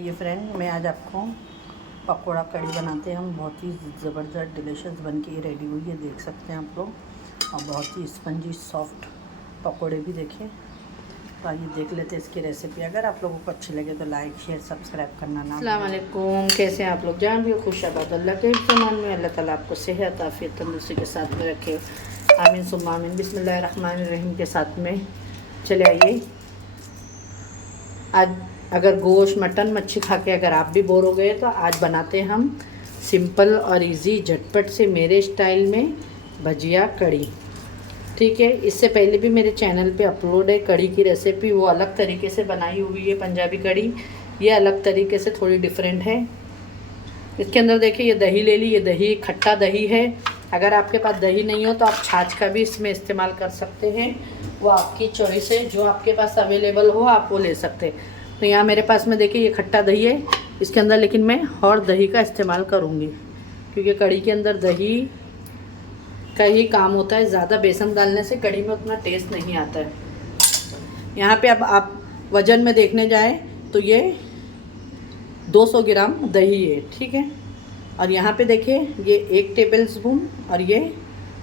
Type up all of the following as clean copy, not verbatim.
ये फ्रेंड, मैं आज आपको पकोड़ा कड़ी बनाते हैं हम। बहुत ही ज़बरदस्त डिलीशियस बन के रेडी हुई है, देख सकते हैं आप लोग। और बहुत ही स्पंजी सॉफ्ट पकोड़े भी देखें। तो आइए देख लेते हैं इसकी रेसिपी। अगर आप लोगों को अच्छी लगे तो लाइक शेयर सब्सक्राइब करना ना। अस्सलाम वालेकुम, कैसे हैं आप लोग? जान भी खुश आबाद अल्लाह के फरमान में। अल्लाह ताला आपको सेहत आफियत तंदुरुस्ती के साथ में रखे, आमीन सुम्मा आमीन। बिस्मिल्लाहिर्रहमानिर्रहीम के साथ में चले आइए। आज अगर गोश्त मटन मच्छी खा के अगर आप भी बोर हो गए तो आज बनाते हैं हम सिंपल और इजी झटपट से मेरे स्टाइल में भजिया कड़ी। ठीक है, इससे पहले भी मेरे चैनल पे अपलोड है कड़ी की रेसिपी, वो अलग तरीके से बनाई हुई है पंजाबी कड़ी। ये अलग तरीके से थोड़ी डिफरेंट है। इसके अंदर देखिए ये दही ले ली, ये दही खट्टा दही है। अगर आपके पास दही नहीं हो तो आप छाछ का भी इसमें इस्तेमाल कर सकते हैं, वो आपकी चॉइस है। जो आपके पास अवेलेबल हो आप वो ले सकते हैं। तो यहाँ मेरे पास में देखिए ये खट्टा दही है इसके अंदर, लेकिन मैं और दही का इस्तेमाल करूँगी क्योंकि कड़ी के अंदर दही का ही काम होता है। ज़्यादा बेसन डालने से कड़ी में उतना टेस्ट नहीं आता है। यहाँ पे अब आप वज़न में देखने जाएँ तो ये 200 ग्राम दही है, ठीक है। और यहाँ पे देखिए ये 1 टेबल स्पून और ये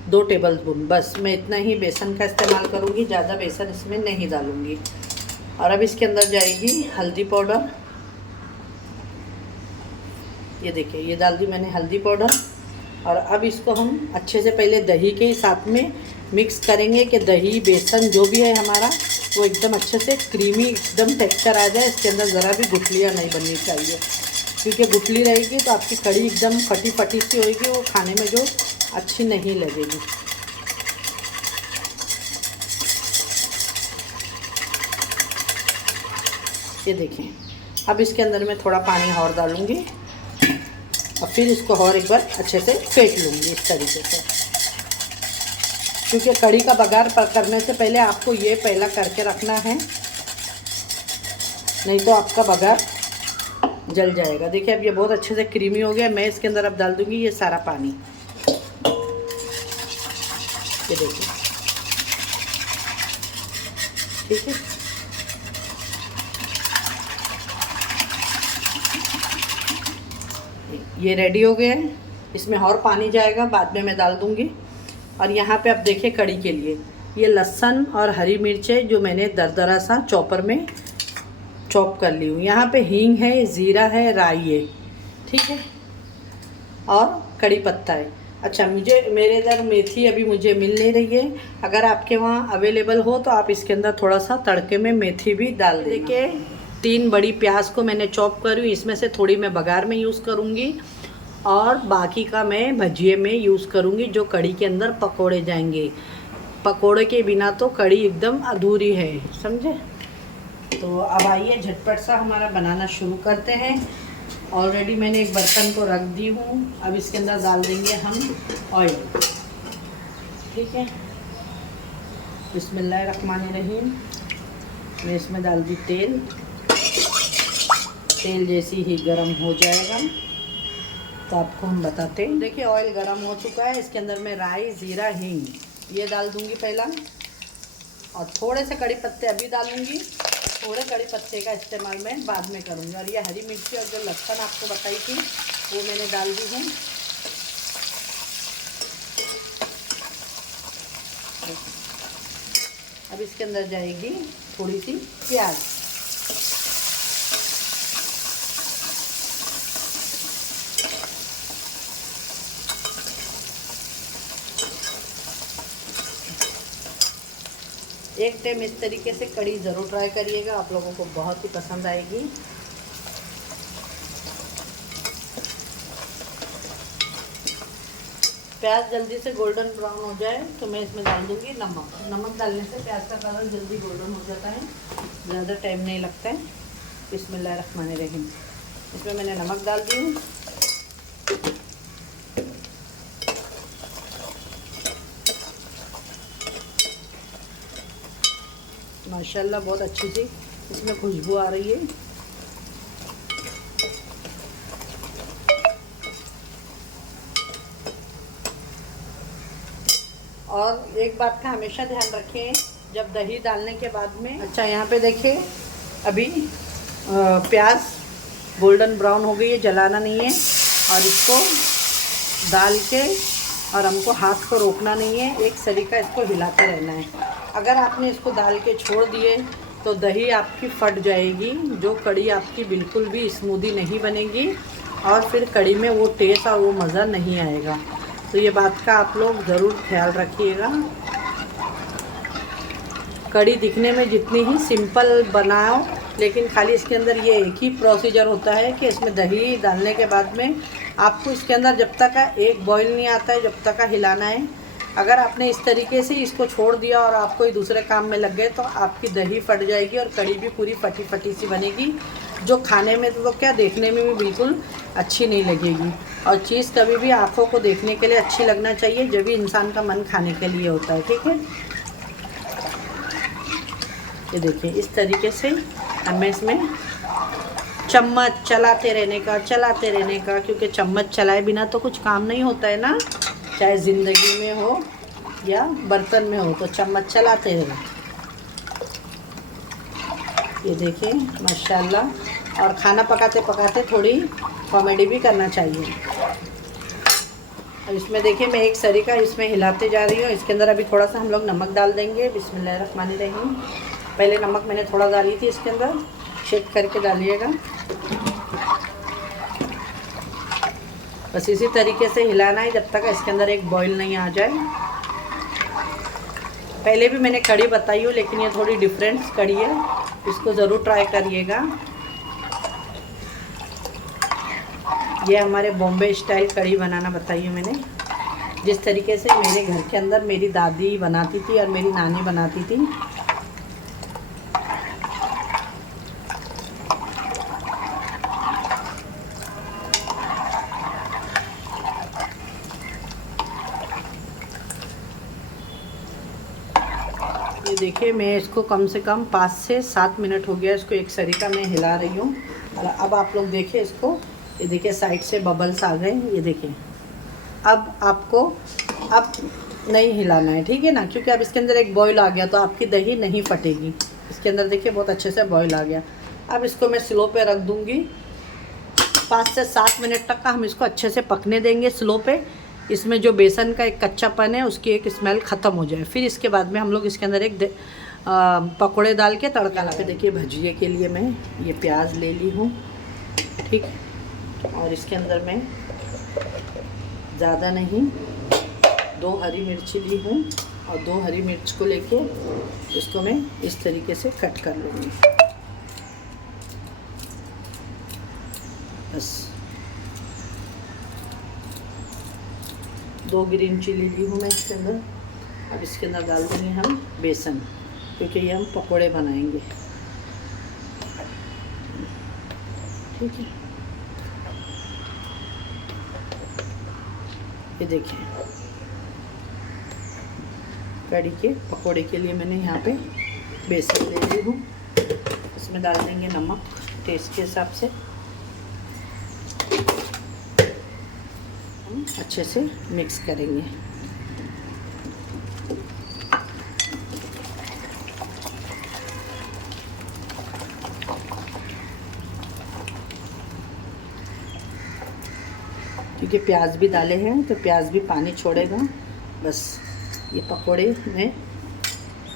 2 टेबल स्पून, बस मैं इतना ही बेसन का इस्तेमाल करूँगी, ज़्यादा बेसन इसमें नहीं डालूँगी। और अब इसके अंदर जाएगी हल्दी पाउडर। ये देखिए ये डाल दी मैंने हल्दी पाउडर। और अब इसको हम अच्छे से पहले दही के साथ में मिक्स करेंगे कि दही बेसन जो भी है हमारा वो एकदम अच्छे से क्रीमी एकदम टेक्सचर आ जाए। इसके अंदर ज़रा भी गुठलियाँ नहीं बननी चाहिए, क्योंकि गुठली रहेगी तो आपकी कड़ी एकदम फटी फटी सी होएगी, वो खाने में जो अच्छी नहीं लगेगी। ये देखें, अब इसके अंदर मैं थोड़ा पानी और डालूँगी और फिर इसको और एक बार अच्छे से फेंट लूँगी इस तरीके से। क्योंकि कड़ी का बघार करने से पहले आपको ये पहला करके रखना है, नहीं तो आपका बघार जल जाएगा। देखिए अब ये बहुत अच्छे से क्रीमी हो गया। मैं इसके अंदर अब डाल दूँगी ये सारा पानी। ये देखिए, ठीक है। ये रेडी हो गया है। इसमें और पानी जाएगा, बाद में मैं डाल दूँगी। और यहाँ पे आप देखिए कड़ी के लिए ये लहसुन और हरी मिर्चें जो मैंने दरदरा सा चॉपर में चॉप कर ली हूँ। यहाँ पे हींग है, ज़ीरा है, राई है, ठीक है, और कड़ी पत्ता है। अच्छा, मेरे इधर मेथी अभी मुझे मिल नहीं रही है। अगर आपके वहाँ अवेलेबल हो तो आप इसके अंदर थोड़ा सा तड़के में मेथी भी डाल दें। देखिए 3 बड़ी प्याज को मैंने चॉप करी, इसमें से थोड़ी मैं बघार में यूज़ करूँगी और बाकी का मैं भजिए में यूज़ करूँगी, जो कड़ी के अंदर पकोड़े जाएंगे। पकोड़े के बिना तो कड़ी एकदम अधूरी है, समझे। तो अब आइए झटपट सा हमारा बनाना शुरू करते हैं। ऑलरेडी मैंने एक बर्तन को रख दी हूँ। अब इसके अंदर डाल देंगे हम ऑयल, ठीक है। बिस्मिल्लाहिर्रहमानिर्रहीम। मैं इसमें डाल दी तेल। तेल जैसी ही गरम हो जाएगा तो आपको हम बताते हैं। देखिए ऑयल गरम हो चुका है। इसके अंदर मैं राई, ज़ीरा, हींग ये डाल दूंगी पहला, और थोड़े से कड़ी पत्ते अभी डालूंगी। थोड़े कड़ी पत्ते का इस्तेमाल मैं बाद में करूँगी। और ये हरी मिर्ची और जो लहसुन आपको बताई थी वो मैंने डाल दी है। अब इसके अंदर जाएगी थोड़ी सी प्याज। एक टाइम इस तरीके से कड़ी ज़रूर ट्राई करिएगा, आप लोगों को बहुत ही पसंद आएगी। प्याज जल्दी से गोल्डन ब्राउन हो जाए तो मैं इसमें डाल दूँगी नमक। नमक डालने से प्याज का कलर जल्दी गोल्डन हो जाता है, ज़्यादा टाइम नहीं लगता है। बिस्मिल्लाहिर्रहमानिर्रहीम। इसमें मैंने नमक डाल दी हूँ। माशाल्लाह बहुत अच्छी सी इसमें खुशबू आ रही है। और एक बात का हमेशा ध्यान रखें, जब दही डालने के बाद में, अच्छा यहाँ पे देखिए अभी प्याज गोल्डन ब्राउन हो गई है, जलाना नहीं है। और इसको डाल के और हमको हाथ को रोकना नहीं है, एक सरीका इसको हिलाते रहना है। अगर आपने इसको डाल के छोड़ दिए तो दही आपकी फट जाएगी, जो कड़ी आपकी बिल्कुल भी स्मूदी नहीं बनेगी और फिर कड़ी में वो टेस्ट और वो मज़ा नहीं आएगा। तो ये बात का आप लोग ज़रूर ख्याल रखिएगा। कड़ी दिखने में जितनी ही सिंपल बनाओ, लेकिन खाली इसके अंदर ये एक ही प्रोसीजर होता है कि इसमें दही डालने के बाद में आपको इसके अंदर जब तक का एक बॉईल नहीं आता है, जब तक का हिलाना है। अगर आपने इस तरीके से इसको छोड़ दिया और आप कोई दूसरे काम में लग गए तो आपकी दही फट जाएगी और कड़ी भी पूरी फटी फटी सी बनेगी, जो खाने में तो क्या देखने में भी बिल्कुल अच्छी नहीं लगेगी। और चीज़ कभी भी आँखों को देखने के लिए अच्छी लगना चाहिए, जब भी इंसान का मन खाने के लिए होता है। ठीक है, ये देखिए इस तरीके से हमें इसमें चम्मच चलाते रहने का, क्योंकि चम्मच चलाए बिना तो कुछ काम नहीं होता है ना, चाहे ज़िंदगी में हो या बर्तन में हो, तो चम्मच चलाते रहो। ये देखिए माशाल्लाह। और खाना पकाते पकाते थोड़ी कॉमेडी भी करना चाहिए। अब इसमें देखिए मैं एक सरीका इसमें हिलाते जा रही हूँ। इसके अंदर अभी थोड़ा सा हम लोग नमक डाल देंगे। बिस्मिल्लाहिर्रहमानिर्रहीम। पहले नमक मैंने थोड़ा डाली थी, इसके अंदर चेक करके डालिएगा। बस इसी तरीके से हिलाना है जब तक इसके अंदर एक बॉईल नहीं आ जाए। पहले भी मैंने कड़ी बताई हो, लेकिन ये थोड़ी डिफरेंट कड़ी है, इसको ज़रूर ट्राई करिएगा। ये हमारे बॉम्बे स्टाइल कड़ी बनाना बताई है मैंने, जिस तरीके से मेरे घर के अंदर मेरी दादी बनाती थी और मेरी नानी बनाती थी। ये देखिए मैं इसको कम से कम 5 से 7 मिनट हो गया इसको एक सरीका में हिला रही हूँ। और अब आप लोग देखिए इसको, ये देखिए साइड से बबल्स आ गए। ये देखिए अब आपको अब नहीं हिलाना है, ठीक है ना, क्योंकि अब इसके अंदर एक बॉईल आ गया तो आपकी दही नहीं फटेगी। इसके अंदर देखिए बहुत अच्छे से बॉईल आ गया। अब इसको मैं स्लो पे रख दूँगी। 5 से 7 मिनट तक का हम इसको अच्छे से पकने देंगे स्लो पे। इसमें जो बेसन का एक कच्चापन है उसकी एक स्मेल ख़त्म हो जाए। फिर इसके बाद में हम लोग इसके अंदर एक पकोड़े डाल के तड़का लगा। देखिए भजिए के लिए मैं ये प्याज ले ली हूँ, ठीक, और इसके अंदर मैं ज़्यादा नहीं 2 हरी मिर्ची ली हूँ और 2 हरी मिर्च को लेके इसको मैं इस तरीके से कट कर लूँगी। बस 2 ग्रीन चिली ली हूँ मैं इसके अंदर। अब इसके अंदर डाल देंगे हम बेसन, क्योंकि ये हम पकोड़े बनाएंगे, ठीक है। ये देखिए कड़ी के पकोड़े के लिए मैंने यहाँ पे बेसन ले ली हूँ। इसमें डाल देंगे नमक टेस्ट के हिसाब से। हम अच्छे से मिक्स करेंगे। क्योंकि प्याज भी डाले हैं तो प्याज भी पानी छोड़ेगा। बस ये पकोड़े में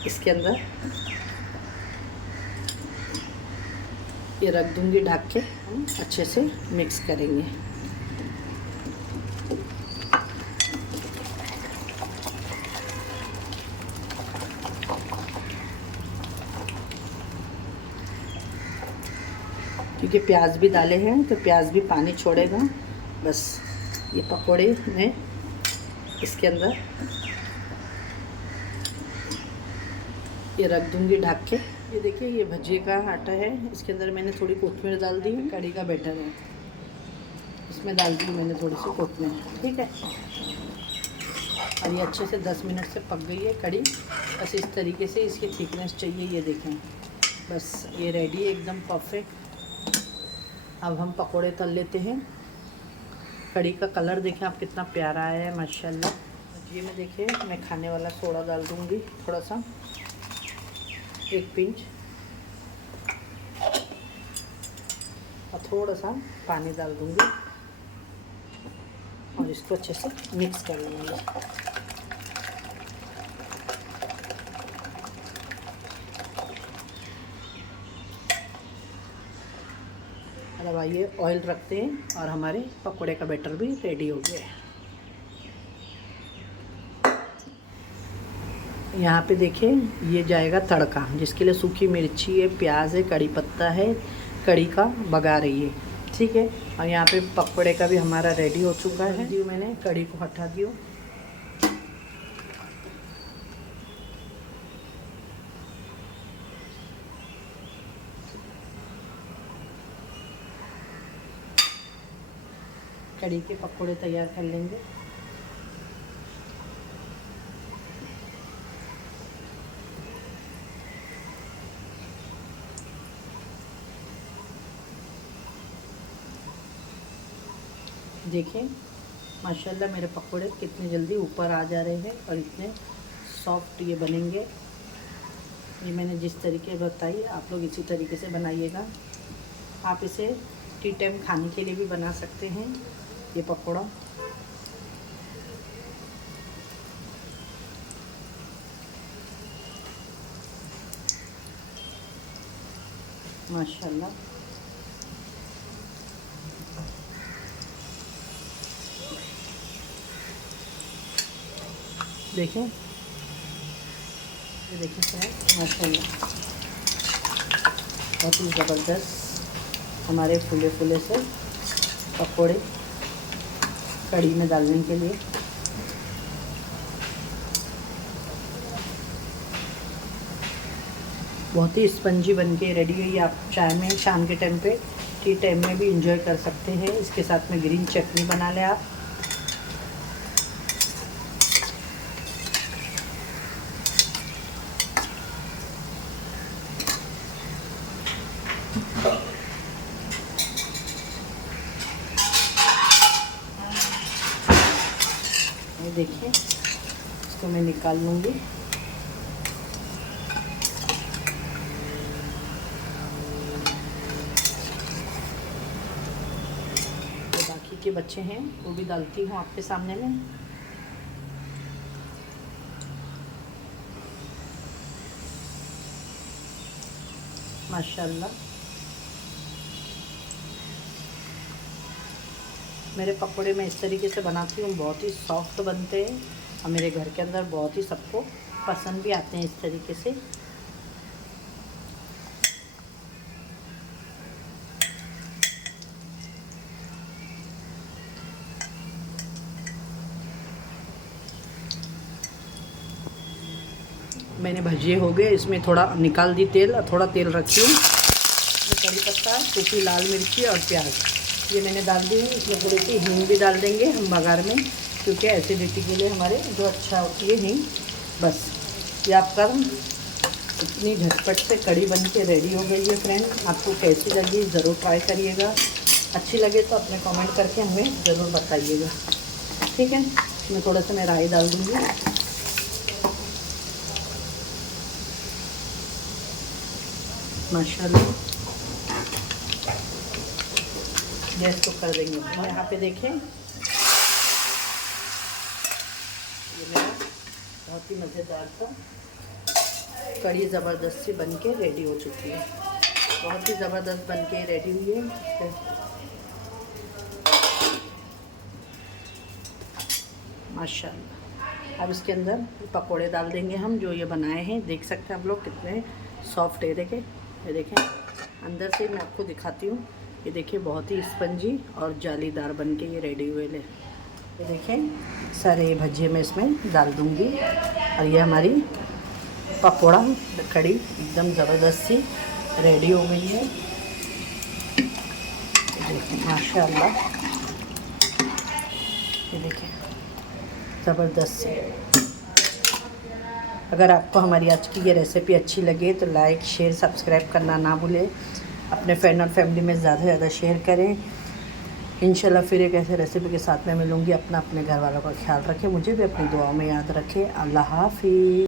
इसके अंदर ये रख दूंगी ढक के, हम अच्छे से मिक्स करेंगे। क्योंकि प्याज भी डाले हैं तो प्याज भी पानी छोड़ेगा। बस ये पकोड़े में इसके अंदर ये रख दूंगी ढक के। ये देखिए ये भजिए का आटा है, इसके अंदर मैंने थोड़ी कोथमीर डाल दी। कड़ी का बैटर है, इसमें डाल दी मैंने थोड़ी सी कोथमीर, ठीक है। और ये अच्छे से 10 मिनट से पक गई है कड़ी। बस इस तरीके से इसकी थिकनेस चाहिए। ये देखें बस ये रेडी है एकदम परफेक्ट। अब हम पकोड़े तल लेते हैं। कड़ी का कलर देखें आप कितना प्यारा आया है माशाल्लाह। भजिए में देखिए मैं खाने वाला सोडा डाल दूँगी थोड़ा सा, 1 पिंच, और थोड़ा सा पानी डाल दूँगी और इसको अच्छे से मिक्स कर लूँगी। अब आइए ऑयल रखते हैं और हमारे पकोड़े का बैटर भी रेडी हो गया है। यहाँ पे देखिए ये जाएगा तड़का, जिसके लिए सूखी मिर्ची है, प्याज है, कड़ी पत्ता है, कड़ी का बघार है ये, ठीक है। और यहाँ पे पकोड़े का भी हमारा रेडी हो चुका है। मैंने कड़ी को हटा दियो। कड़ी के पकोड़े तैयार कर लेंगे। देखिए माशाल्लाह मेरे पकोड़े कितने जल्दी ऊपर आ जा रहे हैं और इतने सॉफ्ट ये बनेंगे। ये मैंने जिस तरीके बताई आप लोग इसी तरीके से बनाइएगा। आप इसे टी टाइम खाने के लिए भी बना सकते हैं ये पकोड़ा। माशाल्लाह देखें, ये देखिए फ्रेंड, माशाल्लाह बहुत ही ज़बरदस्त हमारे फूले फूले से पकोड़े कड़ी में डालने के लिए। बहुत ही स्पंजी बन के रेडी हुई। आप चाय में शाम के टाइम पे टी टाइम में भी इंजॉय कर सकते हैं। इसके साथ में ग्रीन चटनी बना लें आप। ये देखिए इसको मैं निकाल लूँगी। तो बाकी के बच्चे हैं वो भी डालती हूँ आपके सामने में। माशाल्लाह मेरे पकोड़े मैं इस तरीके से बनाती हूँ, बहुत ही सॉफ्ट बनते हैं और मेरे घर के अंदर बहुत ही सबको पसंद भी आते हैं इस तरीके से। मैंने भजिए हो गए, इसमें थोड़ा निकाल दी तेल और थोड़ा तेल रखी हूँ। कड़ी पत्ता, सूखी लाल मिर्ची और प्याज ये मैंने डाल दी है। इसमें थोड़ी सी हींग भी डाल देंगे हम बघार में, क्योंकि एसिडिटी के लिए हमारे जो अच्छा होती है हींग। बस ये आपका इतनी झटपट से कड़ी बन के रेडी हो गई है फ्रेंड। आपको कैसी लगी ज़रूर ट्राई करिएगा। अच्छी लगे तो अपने कमेंट करके हमें ज़रूर बताइएगा, ठीक है। इसमें थोड़ा सा मैं राई डाल दूँगी। माशाल्लाह गैस को कर देंगे। और यहाँ पे देखें ये मेरा बहुत ही मज़ेदार सा कड़ी ज़बरदस्त सी बन के रेडी हो चुकी है। बहुत ही ज़बरदस्त बन के रेडी हुई है। माशाल्लाह अब इसके अंदर पकोड़े डाल देंगे हम जो ये बनाए हैं। देख सकते हैं आप लोग कितने सॉफ्ट है। देखें, ये देखें अंदर से मैं आपको दिखाती हूँ। ये देखिए बहुत ही स्पंजी और जालीदार बन के ये रेडी हुए ले। ये देखें सारे ये भजिए मैं इसमें डाल दूँगी और ये हमारी पकोड़ा कड़ी एकदम ज़बरदस्त सी रेडी हो गई है। देखिए माशाल्लाह, ये देखिए ज़बरदस्त सी। अगर आपको हमारी आज की ये रेसिपी अच्छी लगे तो लाइक शेयर सब्सक्राइब करना ना भूलें। अपने फ्रेंड और फैमिली में ज़्यादा से ज़्यादा शेयर करें। इंशाल्लाह फिर एक ऐसे रेसिपी के साथ में मिलूँगी। अपने घर वालों का ख्याल रखें, मुझे भी अपनी दुआओं में याद रखें। अल्लाह हाफ़िज़।